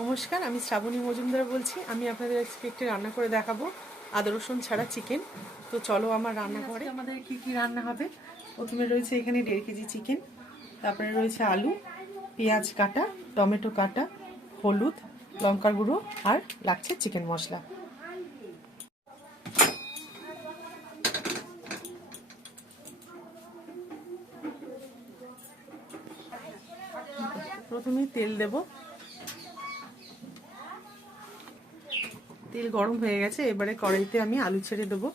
নমস্কার, আমি শ্রাবণী মজুমদার বলছি। আমি আপনাদের আজকে একটি রান্না করে দেখাবো আদা রসুন ছাড়া চিকেন। তো চলো আমার রান্নাঘরে। আমাদের কি কি রান্না হবে, প্রথমে রয়েছে এখানে 1.5 কেজি চিকেন, তারপরে রয়েছে আলু, পেঁয়াজ কাটা, টমেটো কাটা, হলুদ, লঙ্কার গুঁড়ো আর লাগছে চিকেন মশলা। প্রথমে তেল দেব, তেল গরম হয়ে গেছে। এবারে কড়াইতে আমি আলু ছেড়ে দেবো।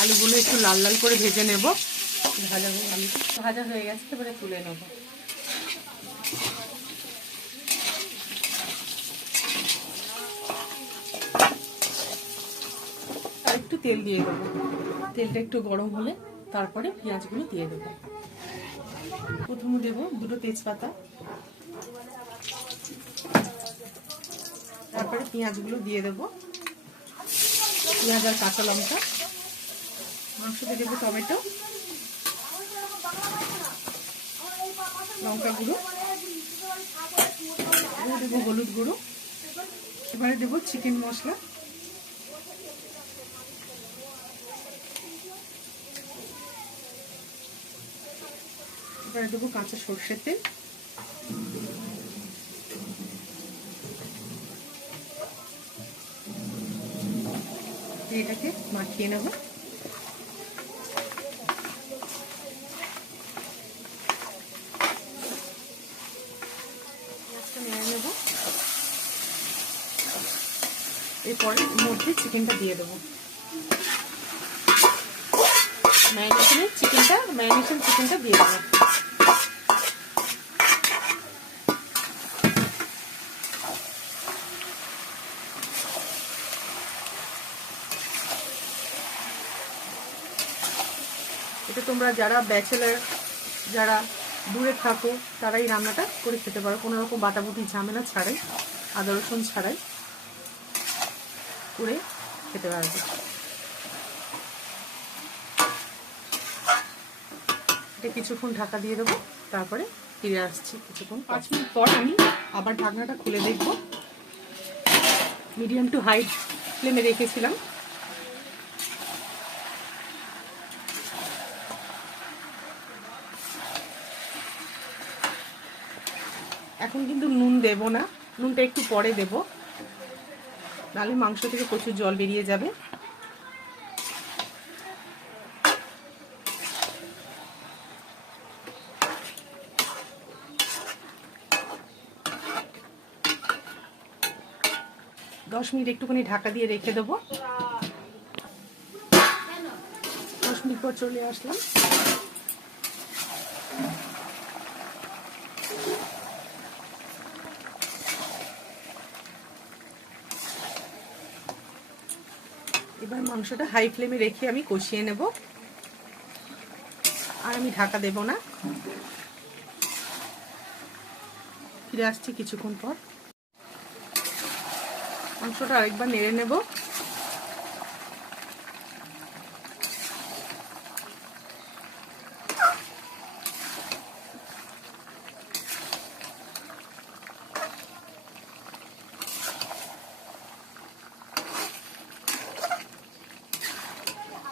আলুগুলো একটু লাল লাল করে ভেজে নেব। আলু ভাজা হয়ে গেছে, এবারে তুলে নেব। আর একটু তেল দিয়ে দেবো। তেলটা একটু গরম হলে তারপরে পেঁয়াজগুলো দিয়ে দেবো। প্রথমে দেবো 2টো তেজপাতা, তারপরে পেঁয়াজগুলো দিয়ে দেবো, পেঁয়াজ আর কাঁচা লঙ্কা। মাংসতে দেবো টমেটো, লঙ্কা গুঁড়ো, দেবো হলুদ গুঁড়ো। এবারে দেবো চিকেন মশলা, এবারে দেবো কাঁচা সরষের তেল, এটাকে মাখিয়ে নেব। নেড়ে নেব। এরপরে মধ্যে চিকেনটা দিয়ে দেবো। ম্যারিনেশন চিকেনটা দিয়ে দেবো। এটা তোমরা যারা ব্যাচেলার, যারা দূরে থাকো, তারা এই রান্নাটা করে খেতে পারো, কোনো রকম বাটাবুটি ঝামেলা ছাড়াই, আদা রসুন ছাড়াই করে খেতে পারবে। এটা কিছুক্ষণ ঢাকা দিয়ে দেবো, তারপরে ফিরে আসছি কিছুক্ষণ। 5 মিনিট পর আমি আবার ঢাকনাটা খুলে দেখব। মিডিয়াম টু হাই ফ্লেমে রেখেছিলাম। এখন কিন্তু নুন দেব না, নুনটা একটু পরে দেব, নাহলে মাংস থেকে প্রচুর জল বেরিয়ে যাবে। দশ মিনিট একটুখানি ঢাকা দিয়ে রেখে দেবো। 10 মিনিট পর চলে আসলাম। এবার মাংসটা হাই ফ্লেমে রেখে আমি কষিয়ে নেব, আর আমি ঢাকা দেব না। ফিরে আসছি কিছুক্ষণ পর। মাংসটা আরেকবার নেড়ে নেব।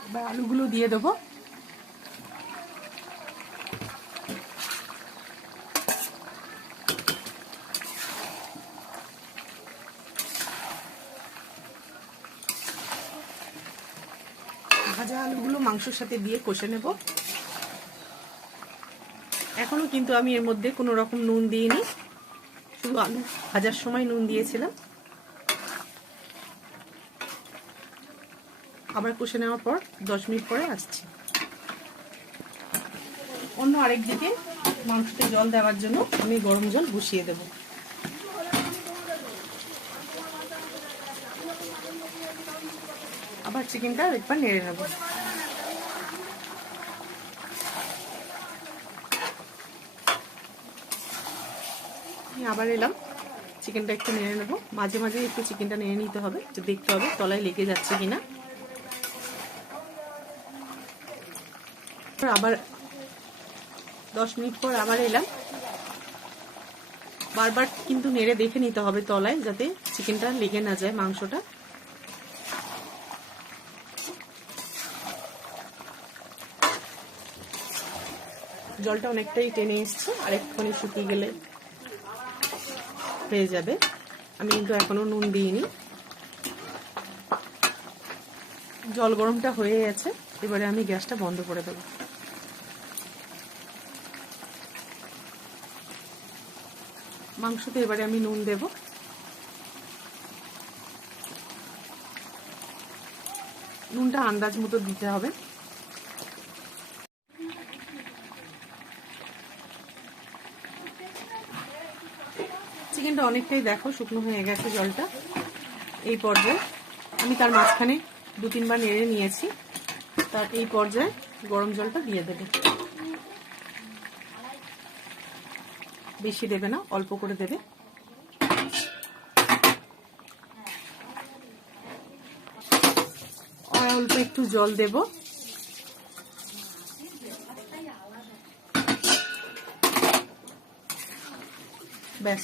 এবার আলুগুলো দিয়ে দেবো। ভাজা আলুগুলো মাংসের সাথে দিয়ে কষে নেব। এখনো কিন্তু আমি এর মধ্যে কোনো রকম নুন দিইনি, শুধু আলু ভাজার সময় নুন দিয়েছিলাম। আবার কষে নেওয়ার পর 10 মিনিট পরে আসছি। অন্য আরেক দিকে মাংসতে জল দেওয়ার জন্য আমি গরম জল বসিয়ে দেব। আবার চিকেনটা একবার নেড়ে নেব। আমি আবার এলাম, চিকেনটা একটু নেড়ে নেব। মাঝে মাঝে একটু চিকেনটা নেড়ে নিতে হবে, দেখতে হবে তলায় লেগে যাচ্ছে কিনা। আবার 10 মিনিট পর আবার এলাম। বারবার কিন্তু নেড়ে দেখে নিতে হবে তলায়, যাতে চিকেনটা লেগে না যায় মাংসটা। জলটা অনেকটাই টেনে এসছে, আর একটুখানি শুকিয়ে গেলে হয়ে যাবে। আমি কিন্তু এখনো নুন দিইনি। জল গরমটা হয়ে গেছে, এবারে আমি গ্যাসটা বন্ধ করে দেবো। মাংসতে এবারে আমি নুন দেব। নুনটা আন্দাজ মতো দিতে হবে। চিকেনটা অনেকটাই দেখো শুকনো হয়ে গেছে জলটা। এই পর্যায়ে আমি তার মাঝখানে 2-3 বার নেড়ে নিয়েছি। তার এই পর্যায়ে গরম জলটা দিয়ে দেবে। বেশি দেবে না, অল্প করে দেবে। আর অল্প একটু জল দেব। ব্যাস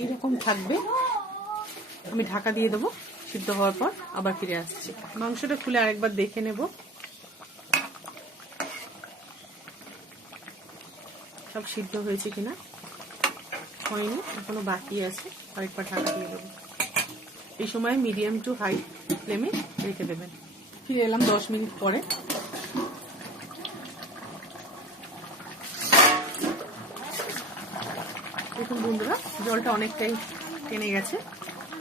এইরকম থাকবে। আমি ঢাকা দিয়ে দেবো। সিদ্ধ হওয়ার পর আবার ফিরে আসছি। মাংসটা খুলে আরেকবার দেখে নেব সব সিদ্ধ হয়েছে কিনা। হয়নি, এখনো বাকি আছে, আরেকবার ঢাকা দিয়ে দেবো। এই সময় মিডিয়াম টু হাই ফ্লেমে রেখে দেবেন। ফিরে এলাম 10 মিনিট পরে। দেখুন বন্ধুরা, জলটা অনেকটাই টেনে গেছে।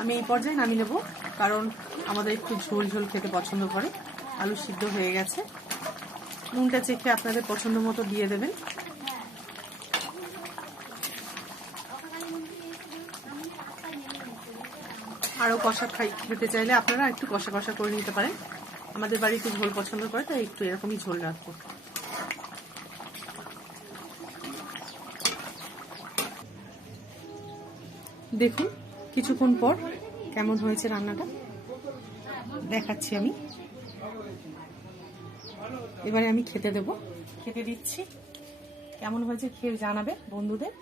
আমি এই পর্যায়ে নামিয়ে নেব, কারণ আমাদের একটু ঝোল ঝোল খেতে পছন্দ করে। আলু সিদ্ধ হয়ে গেছে। নুনটা চেখে আপনাদের পছন্দ মতো দিয়ে দেবেন। আরও কষা খেতে চাইলে আপনারা একটু কষা কষা করে নিতে পারেন। আমাদের বাড়িতে ঝোল পছন্দ করে, তাই একটু এরকমই ঝোল রাখবো। দেখুন কিছুক্ষণ পর কেমন হয়েছে রান্নাটা, দেখাচ্ছি আমি। এবারে আমি খেতে দেব। খেতে দিচ্ছি। কেমন হয়েছে খেয়ে জানাবে বন্ধুদের।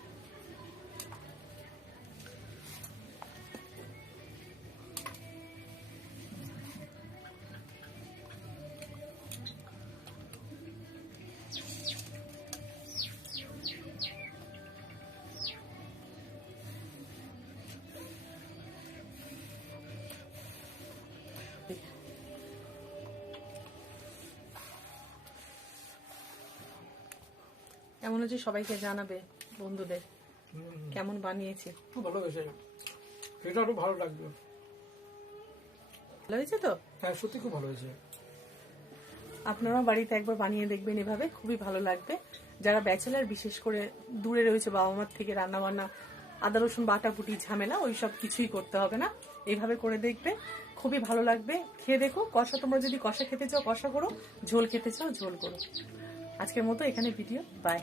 কেমন হচ্ছে সবাইকে জানাবে বন্ধুদের কেমন বানিয়েছে। খুব ভালো হয়েছে, এটা আরো ভালো লাগবে। ভালো হয়েছে তো? হ্যাঁ সত্যি খুব ভালো হয়েছে। আপনারাও বাড়িতে একবার বানিয়ে দেখবেন, এভাবে খুবই ভালো লাগবে। যারা ব্যাচেলার, বিশেষ করে দূরে রয়েছে বাবা মার থেকে, রান্না বান্না, আদা রসুন বাটাপুটি ঝামেলা ওই সব কিছুই করতে হবে না। এইভাবে করে দেখবে, খুবই ভালো লাগবে। খেয়ে দেখো। কষা, তোমরা যদি কষা খেতে চাও কষা করো, ঝোল খেতে চাও ঝোল করো। আজকের মতো এখানে ভিডিও, বাই।